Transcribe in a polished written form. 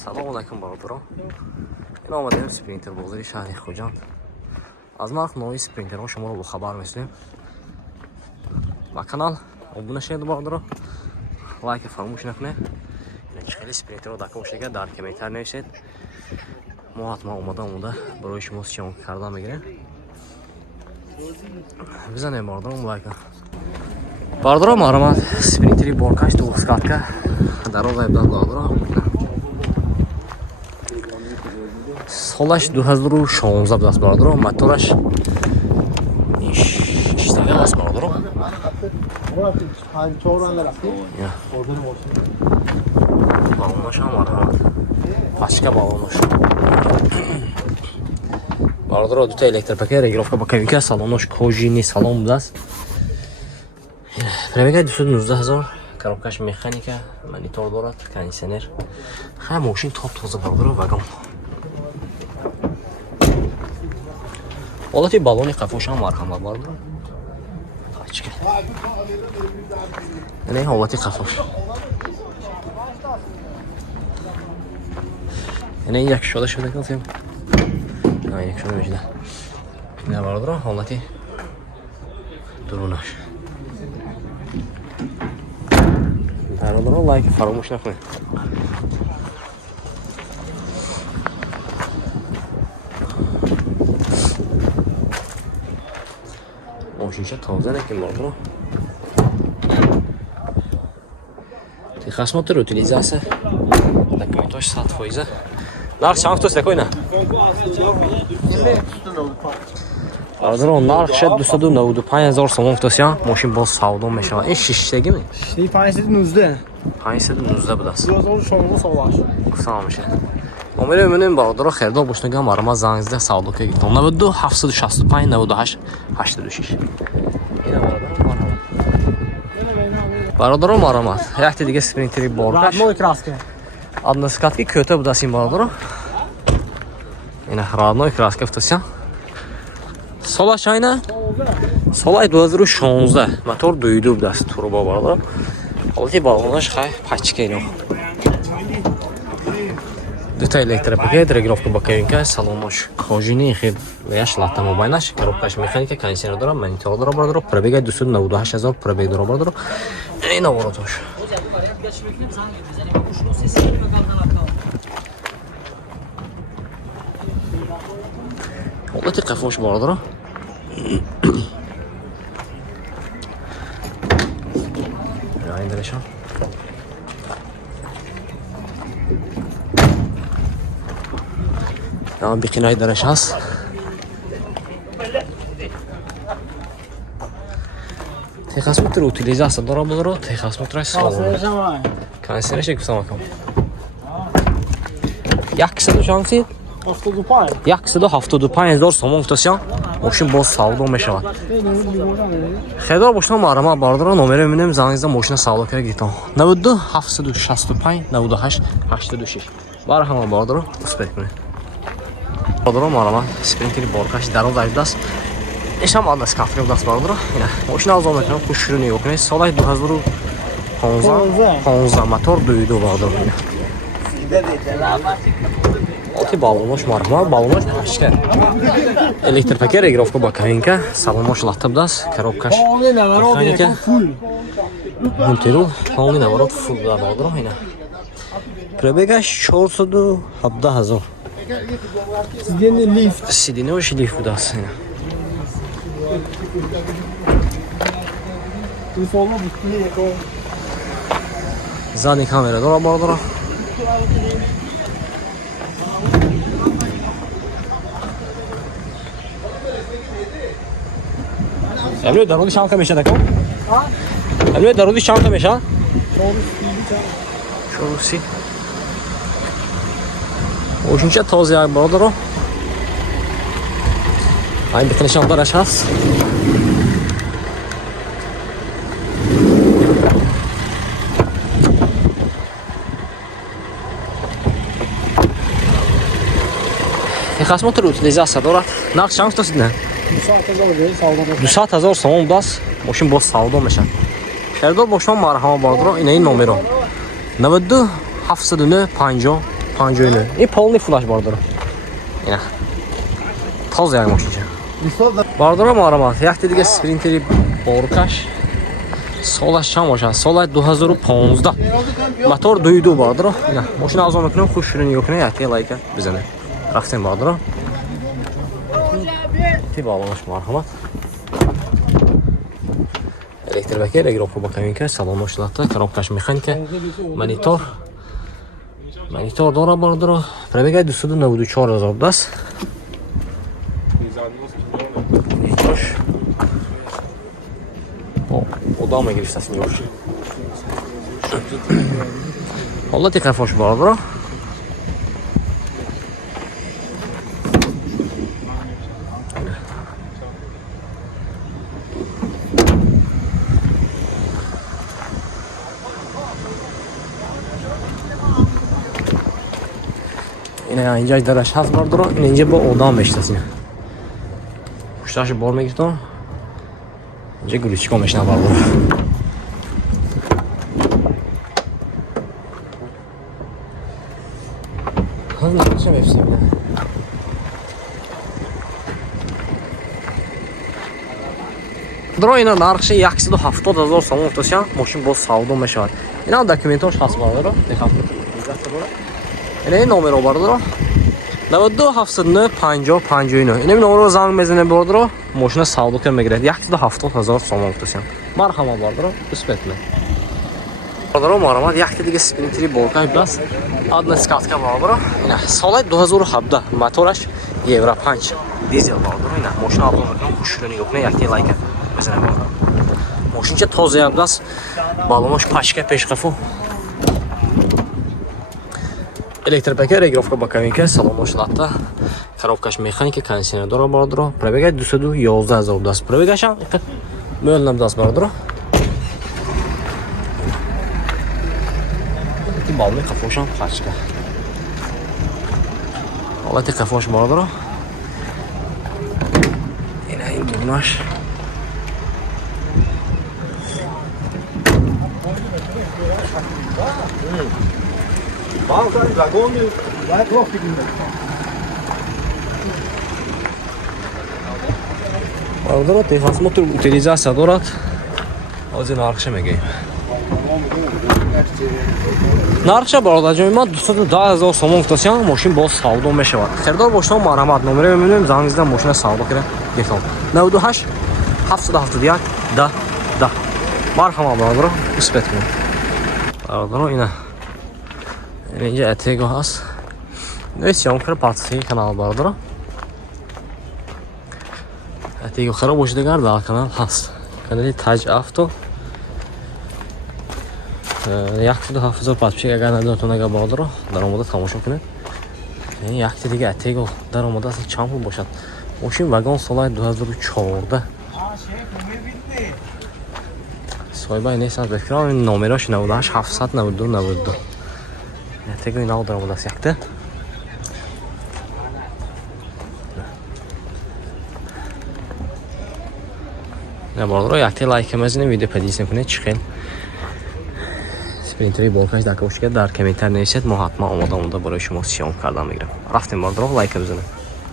Assalomu alaykum birodaron. Men omadam Sprinter bozori shahri Xo'jand. Az narx noy Sprinter shoma ro xabar می‌کنیم. با کانال obuna شید birodaron. لایک فراموش نکنید. خیلی Sprinter رو داکو شده در کامنتر نوشید. ما حتما اومده برای شما چون کردم میگیرم. بزنید birodaron لایک. birodaron مرمت Sprinter بارکاش تو اسکاتکا در روز ابدال birodaron. سالش 2016 بود است birodaron. موتورش اشتغال است birodaron. بالونش هم مرمت پاشکا بالونش birodaron دو تا الکتریپاکه رگرافکا با کمیکا سالونش کوژینی سالون بود است. پرمیگه 219,000 коробкаш механика монитор дорад кондиционер ҳама мошин топ тоза birodaron вагон ҳолати балони қафош ҳам марҳама birodaron пачка яъне ҳолати қафош яъне як шода калтем як шода мешуда ина birodaron ҳолати дурунаш birodaron лайк фаромӯш накунед. Мошинча тоза некин birodaron. Техосмотр утилизация. Документош 100%. Нарх чанд тост якойна? birodaron нарх шед 295,000 сомон футосян мошин боз савдо мешавад. Ин шиштагими? 519. 519 буд аст. 2016 солаш. Гуфтам меша. Номери менен birodaron хердор бошнага марама зангзда савдо ка гитон 92 765 98 86. Ина birodaron марама. birodaron марама. Якти дига Sprinter боркаш. Родной краска. Одна скатки kötü буд аст ин birodaron. Ина родной краска футосян. Солаш айна? Солай 2016 мотор дuydu буд аст турбо birodaron. ҳолати балонаш хай пачка ино. Дута электропакет, регулировка боковинка, салонош кожини хел яш лата мобайнаш, коробкаш механика, кондиционер дора, монитор дора birodaron. Пробега 298,000 пробег дора birodaron. Ин аворотош. ҳолати қафош birodaron. Ayndırışam. Ya bir kinay darashas. Texasmetr utilizatsiya dora birodaron. Texasmetr salon. Kanser şey kusam akam. Yaksa do şansı. 75. Yaksa do 75,000 somon fotosyan. Мошин боз савдо мешавад. Хедор бошна марама birodaron номери менем зангизда мошина савдо ка гитон 92 765 98 86. Бара ҳама birodaron успех кунед. birodaron марама Sprinter боркаш дароз айдаст. Ишам адас кафре даст birodaron. Ина мошина азо мекунам хуш шуру нигоҳ кунед. Соли 2015 мотор дuydu birodaron. Oti балонош марҳама балонош пашка электропакет регулировка ба кабинка салонош латта буд аст коробкаш механика мунтерул ҳолни наворот фул буд birodaron. ина пробегаш 417,000 сиденёш лифт буд аст. ина задни камера дора birodaron. Emre darudi şanka meşa takım. Emre darudi şanka meşa. Şorusi. Oşunca toz ya birodaron. Aynı bir tane şanlar aşağı. Texosmetr utilizatsiya dora. Narx chand to'st ne? 200,000 сомон даст. Мошин боз савдо мешад. Хердор бошма марҳама birodaron. Ина ин номеро 92 709 50 پنجوینه این پولنی فلاش باردارم اینه تازه یک ماشین باردارم آرامات یک دیگه سپرینتری بارکش سالش چند باشه سال 2015 موتور 2.2 باردارم اینه ماشین آزاد میکنم خوش شیرینی کنه یکی لایک بزنه رفتیم باردارم تی بالانش مرحمت elektrik regrofı bakayım ki salon hoşlattı коробкаш механика монитор дора бардро пробега 294,000 даст хош odama giriştesin yok Allah tekrar hoş bardro اینه اینجا درش هست باردارم این اینجا با اودام بشتسین پشتاش بار میگیرم اینجا گلوچیکو میشنم باردارم هم نمیشه بفسیم درو اینا نرخش 170,000 сомон افتاسیان ماشین باز سعودو میشود اینا داکیومنتاش هست باردارم دقت این نمره رو باردارم 92 79 50 59 این نمره رو زنگ میزنه باردارم ماشین سعودو که میگیره 170,000 سوم افتاسیان مرحبا باردارم اسمت من باردارم آرامد یک دیگه سپرینتری بولکای بس ادنا سکاتکا باردارم اینا سال 2017 موتورش یورو 5 دیزل باردارم اینا ماشین آباد میکنم خوششونی کنه یکی لایک بزنه باردارم ماشین چه تازه است بالونش پاشکه پیشقفو Elektripeka regirovka bokavinka salon hoşlattı. Коробкаш mexanika konditsioner bordro. Probega 211,000 даст. Probegasham мөлнам даст bordro. Ti balni qafosham qachqa. Holati qafosh bordro. Ina indurmash. باردارم техосмотр утилизация дорад. Ҳозир нархша мегӯям. Нархша бародарҷои ман 210,000 сомон футосиям мошин боз савдо мешавад. Хирдор бошам марҳамат номеро мемонем зангизда мошина савдо кира гирифтам. 98 771 10 10. Марҳамат бародарам успех кунед. Бародарам ина اینجا اتیگو هست نیست یا ممکنه پاتسی کانال باردارم اتیگو خراب باشدگار در کانال هست کانالی تاج افتو 170,000 پاتشی اگر ندارتون اگر باردارم در آمده تماشا کنید یعنی یک دیگه اتیگو در آمده است چند پول باشد ماشین وگان سال 2014 سایبای نیست از بفکرم این نامراش 98 792 92 Tego inal dar omoda yakti. Ne bordro yakti like mazine video pedisini kune chiqing. Sprinteri bolkash dakoshga dar kommentar navishad, ma hatma omoda boray shuma siyom kardam میگیرم. رفتیم bordro like بزنید.